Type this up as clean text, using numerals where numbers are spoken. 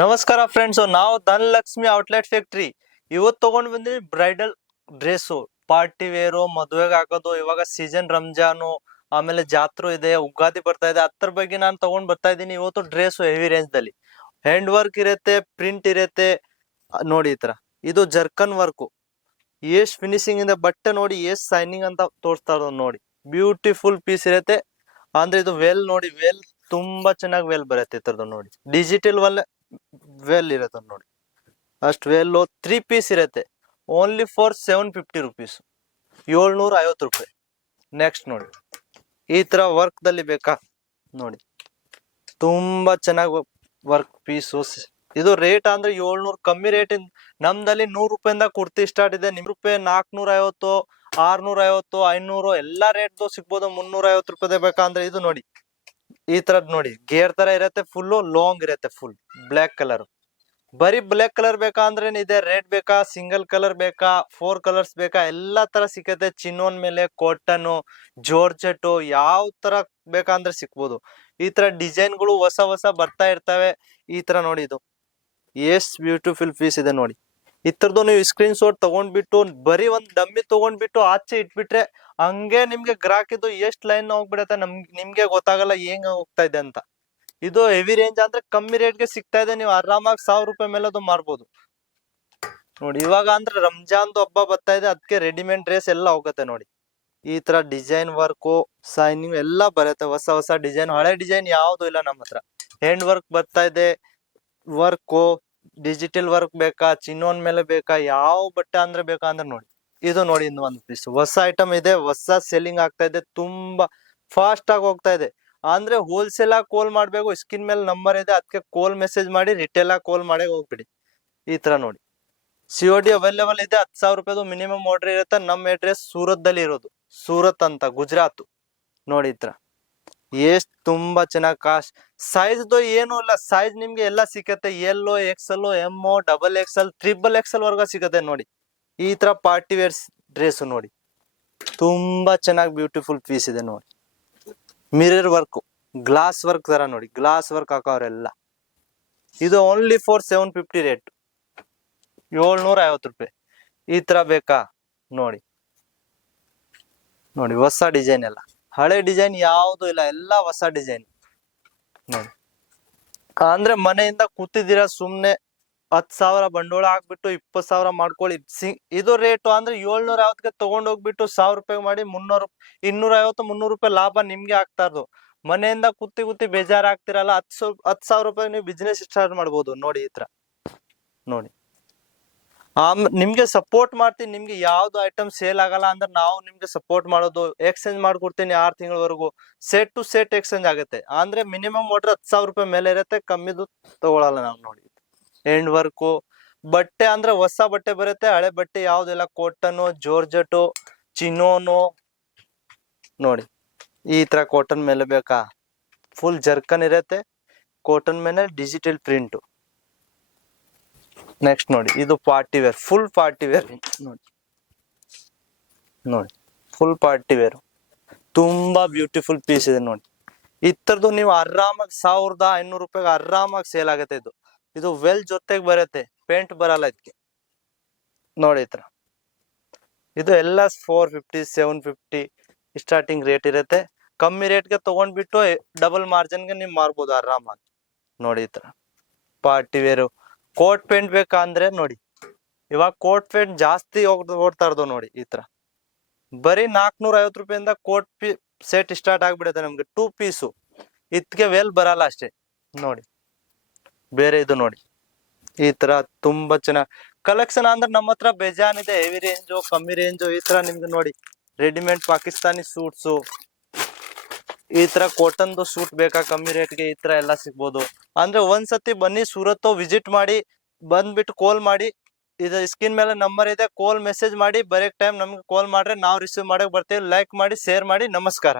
ನಮಸ್ಕಾರ ಫ್ರೆಂಡ್ಸ್, ನಾವು Dhanalakshmi outlet factory ಇವತ್ತು ತಗೊಂಡ್ ಬಂದಿವಿ ಬ್ರೈಡಲ್ ಡ್ರೆಸ್, ಪಾರ್ಟಿ ವೇರು, ಮದುವೆಗೆ ಹಾಕೋದು. ಇವಾಗ ಸೀಸನ್ ರಂಜಾನು, ಆಮೇಲೆ ಜಾತ್ರೆ ಇದೆ, ಉಗಾದಿ ಬರ್ತಾ ಇದೆ. ಅದ್ರ ಬಗ್ಗೆ ನಾನು ತಗೊಂಡ್ ಬರ್ತಾ ಇದ್ದೀನಿ ಇವತ್ತು. ಡ್ರೆಸ್ ಹೆವಿ ರೇಂಜ್ ದಲ್ಲಿ ಹ್ಯಾಂಡ್ ವರ್ಕ್ ಇರುತ್ತೆ, ಪ್ರಿಂಟ್ ಇರುತ್ತೆ. ನೋಡಿ ಈ ತರ ಇದು ಜರ್ಕನ್ ವರ್ಕ್, ಎಷ್ಟ್ ಫಿನಿಶಿಂಗ್ ಇದೆ. ಬಟ್ಟೆ ನೋಡಿ ಎಷ್ಟ್ ಸೈನಿಂಗ್ ಅಂತ ತೋರಿಸ್ತಾ ಇರೋದು ನೋಡಿ. ಬ್ಯೂಟಿಫುಲ್ ಪೀಸ್ ಇರುತ್ತೆ. ಅಂದ್ರೆ ಇದು ವೆಲ್ ನೋಡಿ, ವೆಲ್ ತುಂಬಾ ಚೆನ್ನಾಗಿ ವೆಲ್ ಬರುತ್ತೆ ಇತರದ್ದು ನೋಡಿ. ಡಿಜಿಟಲ್ ವೆಲ್ ಇರುತ್ತೆ ನೋಡಿ. ಅಷ್ಟು ವೆಲ್ 3 ಪೀಸ್ ಇರುತ್ತೆ. ಓನ್ಲಿ ಫಾರ್ 750 ರುಪೀಸ್, 750 ರೂಪಾಯಿ. ನೆಕ್ಸ್ಟ್ ನೋಡಿ, ಈ ತರ ವರ್ಕ್ ದಲ್ಲಿ ಬೇಕಾ ನೋಡಿ, ತುಂಬಾ ಚೆನ್ನಾಗಿ ವರ್ಕ್ ಪೀಸು. ಇದು ರೇಟ್ ಅಂದ್ರೆ 700, ಕಮ್ಮಿ ರೇಟ್. ನಮ್ದಲ್ಲಿ 100 ರೂಪಾಯಿಂದ ಕುರ್ತಿ ಸ್ಟಾರ್ಟ್ ಇದೆ. ನಿಮ್ ರೂಪಾಯಿ 450, 650, 500 ಎಲ್ಲಾ ರೇಟ್ ಸಿಗ್ಬೋದು. 350 ರೂಪಾಯಿ ಬೇಕಂದ್ರೆ ಇದು ನೋಡಿ, ಈ ತರದ್ ನೋಡಿ, ಗೇರ್ ತರ ಇರತ್ತೆ. ಫುಲ್ ಲಾಂಗ್ ಇರತ್ತೆ, ಫುಲ್ ಬ್ಲಾಕ್ ಕಲರ್. ಬರೀ ಬ್ಲಾಕ್ ಕಲರ್ ಬೇಕಾ ಅಂದ್ರೆ ಇದೆ. ರೆಡ್ ಬೇಕಾ, ಸಿಂಗಲ್ ಕಲರ್ ಬೇಕಾ, 4 ಕಲರ್ಸ್ ಬೇಕಾ, ಎಲ್ಲಾ ತರ ಸಿಕ್ಕತ್ತೆ. ಚಿನ್ನೋನ್ ಮೇಲೆ ಕಾಟನ್, ಜಾರ್ಜೆಟ್, ಯಾವ ತರ ಬೇಕಂದ್ರೆ ಸಿಕ್ಬೋದು. ಈ ತರ ಡಿಸೈನ್ ಗಳು ಹೊಸ ಹೊಸ ಬರ್ತಾ ಇರ್ತವೆ. ಈ ತರ ನೋಡಿ, ಇದು ಎಷ್ಟ್ ಬ್ಯೂಟಿಫುಲ್ ಪೀಸ್ ಇದೆ ನೋಡಿ. ಇತರದ್ದು ನೀವು ಸ್ಕ್ರೀನ್ ಶಾಟ್ ತಗೊಂಡ್ಬಿಟ್ಟು ಬರೀ ಒಂದ್ ಡಮ್ಮಿ ತಗೊಂಡ್ಬಿಟ್ಟು ಆಚೆ ಇಟ್ಬಿಟ್ರೆ ಹಂಗೆ ನಿಮ್ಗೆ ಗ್ರಾಹಕಿದ್ದು ಎಷ್ಟ್ ಲೈನ್ ಹೋಗ್ಬಿಡತ್ತೆ, ನಿಮ್ಗೆ ಗೊತ್ತಾಗಲ್ಲ ಹೆಂಗ ಹೋಗ್ತಾ ಇದೆ ಅಂತ. ಇದು ಹೆವಿ ರೇಂಜ್ ಅಂದ್ರೆ ಕಮ್ಮಿ ರೇಟ್ಗೆ ಸಿಗ್ತಾ ಇದೆ. ನೀವು ಆರಾಮಾಗಿ 1000 ರೂಪಾಯಿ ಮೇಲೆ ಅದು ಮಾರ್ಬೋದು ನೋಡಿ. ಇವಾಗ ಅಂದ್ರೆ ರಂಜಾನ್ದು ಹಬ್ಬ ಬರ್ತಾ ಇದೆ, ಅದಕ್ಕೆ ರೆಡಿಮೇಡ್ ಡ್ರೆಸ್ ಎಲ್ಲ ಹೋಗುತ್ತೆ ನೋಡಿ. ಈ ತರ ಡಿಸೈನ್ ವರ್ಕು, ಸೈನಿಂಗ್ ಎಲ್ಲ ಬರುತ್ತೆ. ಹೊಸ ಹೊಸ ಡಿಸೈನ್, ಹಳೆ ಡಿಸೈನ್ ಯಾವ್ದು ಇಲ್ಲ ನಮ್ಮ ಹತ್ರ. ಹ್ಯಾಂಡ್ ವರ್ಕ್ ಬರ್ತಾ ಇದೆ. ವರ್ಕು ಡಿಜಿಟಲ್ ವರ್ಕ್ ಬೇಕಾ, ಚಿನ್ನೋನ್ ಮೇಲೆ ಬೇಕಾ, ಯಾವ ಬಟ್ಟೆ ಅಂದ್ರೆ ಬೇಕಾ ಅಂದ್ರೆ ನೋಡಿ. ಇದು ನೋಡಿ, ಇನ್ನು ಒಂದು ಪೀಸ್ ಹೊಸ ಐಟಮ್ ಇದೆ, ಹೊಸ ಸೆಲ್ಲಿಂಗ್ ಆಗ್ತಾ ಇದೆ, ತುಂಬಾ ಫಾಸ್ಟ್ ಆಗಿ ಹೋಗ್ತಾ ಇದೆ. ಅಂದ್ರೆ ಹೋಲ್ಸೇಲ್ ಆಗಿ ಕಾಲ್ ಮಾಡ್ಬೇಕು. ಸ್ಕ್ರೀನ್ ಮೇಲೆ ನಂಬರ್ ಇದೆ, ಅದಕ್ಕೆ ಕಾಲ್ ಮೆಸೇಜ್ ಮಾಡಿ, ರಿಟೇಲ್ ಆಗಿ ಕಾಲ್ ಮಾಡಿ ಹೋಗ್ಬಿಡಿ. ಈ ತರ ನೋಡಿ, COD ಅವೈಲೇಬಲ್ ಇದೆ. 10,000 ರೂಪಾಯಿದು ಮಿನಿಮಮ್ ಆರ್ಡರ್ ಇರುತ್ತೆ. ನಮ್ಮ ಅಡ್ರೆಸ್ ಸೂರತ್ ದಲ್ಲಿ ಇರೋದು, ಸೂರತ್ ಅಂತ, ಗುಜರಾತ್. ನೋಡಿ ಈ ತರ ಎಷ್ಟ್ ತುಂಬಾ ಚೆನ್ನಾಗಿ ಕಾಸ್ಟ್. ಸೈಜ್ದು ಏನು ಇಲ್ಲ, ಸೈಜ್ ನಿಮ್ಗೆ ಎಲ್ಲ ಸಿಕ್ಕತ್ತೆ. L, XL, M, XXL, XXL ವರ್ಗ ಸಿಗತ್ತೆ ನೋಡಿ. ಈ ತರ ಪಾರ್ಟಿ ವೇರ್ ಡ್ರೆಸ್ ನೋಡಿ, ತುಂಬಾ ಚೆನ್ನಾಗಿ ಬ್ಯೂಟಿಫುಲ್ ಪೀಸ್ ಇದೆ ನೋಡಿ. ಮಿರರ್ ವರ್ಕ್, ಗ್ಲಾಸ್ ವರ್ಕ್ ತರ ನೋಡಿ, ಗ್ಲಾಸ್ ವರ್ಕ್ ಹಾಕೋರೆಲ್ಲ. ಇದು ಓನ್ಲಿ ಫಾರ್ 750 ರೇಟ್, 750 ರೂಪಾಯಿ. ಈ ತರ ಬೇಕಾ ನೋಡಿ. ನೋಡಿ ಹೊಸ ಡಿಸೈನ್, ಎಲ್ಲ ಹಳೆ ಡಿಸೈನ್ ಯಾವ್ದು ಇಲ್ಲ, ಎಲ್ಲ ಹೊಸ ಡಿಸೈನ್ ನೋಡಿ. ಅಂದ್ರೆ ಮನೆಯಿಂದ ಕೂತಿದ್ದೀರಾ, ಸುಮ್ನೆ 10,000 ಬಂಡವಾಳ ಹಾಕ್ಬಿಟ್ಟು 20,000 ಮಾಡ್ಕೊಳ್ಳಿ. ಇದು ರೇಟು ಅಂದ್ರೆ 750ಗೆ ತಗೊಂಡ್ ಹೋಗ್ಬಿಟ್ಟು 1000 ರೂಪಾಯಿ ಮಾಡಿ 300, 250, 300 ರೂಪಾಯಿ ಲಾಭ ನಿಮ್ಗೆ ಆಗ್ತಾ ಇರೋದು. ಮನೆಯಿಂದ ಕೂತಿ ಬೇಜಾರ್ ಆಗ್ತಿರಲ್ಲ, 10,000 ರೂಪಾಯಿ ನೀವು ಬಿಸ್ನೆಸ್ ಸ್ಟಾರ್ಟ್ ಮಾಡ್ಬೋದು ನೋಡಿ. ಈ ತರ ನೋಡಿ, ನಿಮ್ಗೆ ಸಪೋರ್ಟ್ ಮಾಡ್ತೀನಿ. ನಿಮ್ಗೆ ಯಾವ್ದು ಐಟಮ್ ಸೇಲ್ ಆಗಲ್ಲ ಅಂದ್ರೆ ನಾವು ನಿಮ್ಗೆ ಸಪೋರ್ಟ್ ಮಾಡೋದು. ಎಕ್ಸ್ಚೇಂಜ್ ಮಾಡ್ಕೊಡ್ತೀನಿ 6 ತಿಂಗಳವರೆಗೂ. ಸೆಟ್ ಟು ಸೆಟ್ ಎಕ್ಸ್ಚೇಂಜ್ ಆಗುತ್ತೆ. ಅಂದ್ರೆ ಮಿನಿಮಮ್ ಆರ್ಡರ್ 10,000 ರೂಪಾಯಿ ಮೇಲೆ ಇರುತ್ತೆ, ಕಮ್ಮಿದು ತಗೊಳಲ್ಲ ನಾವು ನೋಡಿ. ಹ್ಯಾಂಡ್ ವರ್ಕು ಬಟ್ಟೆ ಅಂದ್ರೆ ಹೊಸ ಬಟ್ಟೆ ಬರುತ್ತೆ, ಹಳೆ ಬಟ್ಟೆ ಯಾವ್ದಿಲ್ಲ. ಕಾಟನ್, ಜಾರ್ಜೆಟ್, ಚಿನೋನು ನೋಡಿ. ಈ ತರ ಕಾಟನ್ ಮೇಲೆ ಬೇಕಾ, ಫುಲ್ ಜರ್ಕನ್ ಇರುತ್ತೆ. ಕಾಟನ್ ಮೇಲೆ ಡಿಜಿಟಲ್ ಪ್ರಿಂಟ್. ನೆಕ್ಸ್ಟ್ ನೋಡಿ, ಇದು party wear, full party wear ನೋಡಿ. ನೋಡಿ ಫುಲ್ ಪಾರ್ಟಿ ವೇರ್, ತುಂಬಾ ಬ್ಯೂಟಿಫುಲ್ ಪೀಸ್ ಇದೆ ನೋಡಿ. ಇತರದ್ದು ನೀವು ಆರಾಮಾಗಿ 1,500 ರೂಪಾಯಿಗೆ ಆರಾಮಾಗಿ ಸೇಲ್ ಆಗುತ್ತೆ. ಇದು ವೆಲ್ ಜೊತೆಗೆ ಬರುತ್ತೆ, ಪೇಂಟ್ ಬರಲ್ಲ ಇದಕ್ಕೆ ನೋಡಿ. ಈ ತರ ಇದು ಎಲ್ಲ 450, 750 ಸ್ಟಾರ್ಟಿಂಗ್ ರೇಟ್ ಇರುತ್ತೆ. ಕಮ್ಮಿ ರೇಟ್ಗೆ ತಗೊಂಡ್ಬಿಟ್ಟು ಡಬಲ್ ಮಾರ್ಜಿನ್ಗೆ ನೀವು ಮಾರ್ಬೋದು ಆರಾಮಾಗಿ ನೋಡಿ. ಈ ತರ ಪಾರ್ಟಿ ವೇರು. ಕೋಟ್ ಪೇಂಟ್ ಬೇಕಾ ಅಂದ್ರೆ ನೋಡಿ, ಇವಾಗ ಕೋಟ್ ಪೇಂಟ್ ಜಾಸ್ತಿ ಓಡ್ತಾ ಇರೋದು ನೋಡಿ. ಈ ತರ ಬರೀ 450 ರೂಪಾಯಿಂದ ಕೋಟ್ ಸೆಟ್ ಸ್ಟಾರ್ಟ್ ಆಗ್ಬಿಡುತ್ತೆ ನಮ್ಗೆ. 2 ಪೀಸು, ಇದಕ್ಕೆ ವೆಲ್ ಬರಲ್ಲ ಅಷ್ಟೇ ನೋಡಿ. ಬೇರೆ ಇದು ನೋಡಿ, ಈ ತರ ತುಂಬಾ ಚೆನ್ನಾಗಿ ಕಲೆಕ್ಷನ್ ಅಂದ್ರೆ ನಮ್ಮ ಹತ್ರ ಬೇಜಾನ್ ಇದೆ. ಹೆವಿ ರೇಂಜು, ಕಮ್ಮಿ ರೇಂಜು, ಈ ತರ ನಿಮ್ಗೆ ನೋಡಿ. ರೆಡಿಮೇಡ್ ಪಾಕಿಸ್ತಾನಿ ಸೂಟ್ಸು, ಈ ತರ ಕಾಟನ್ದು ಸೂಟ್ ಬೇಕಾ ಕಮ್ಮಿ ರೇಟ್ಗೆ, ಈ ತರ ಎಲ್ಲ ಸಿಗ್ಬೋದು. ಅಂದ್ರೆ ಒಂದ್ಸತಿ ಬನ್ನಿ, ಸೂರತ್ ವಿಸಿಟ್ ಮಾಡಿ, ಬಂದ್ಬಿಟ್ಟು ಕಾಲ್ ಮಾಡಿ. ಇದು ಸ್ಕ್ರೀನ್ ಮೇಲೆ ನಂಬರ್ ಇದೆ, ಕಾಲ್ ಮೆಸೇಜ್ ಮಾಡಿ. ಬರೆಕ್ ಟೈಮ್ ನಮ್ಗೆ ಕಾಲ್ ಮಾಡ್ರೆ ನಾವು ರಿಸೀವ್ ಮಾಡಕ್ ಬರ್ತೀವಿ. ಲೈಕ್ ಮಾಡಿ, ಶೇರ್ ಮಾಡಿ. ನಮಸ್ಕಾರ.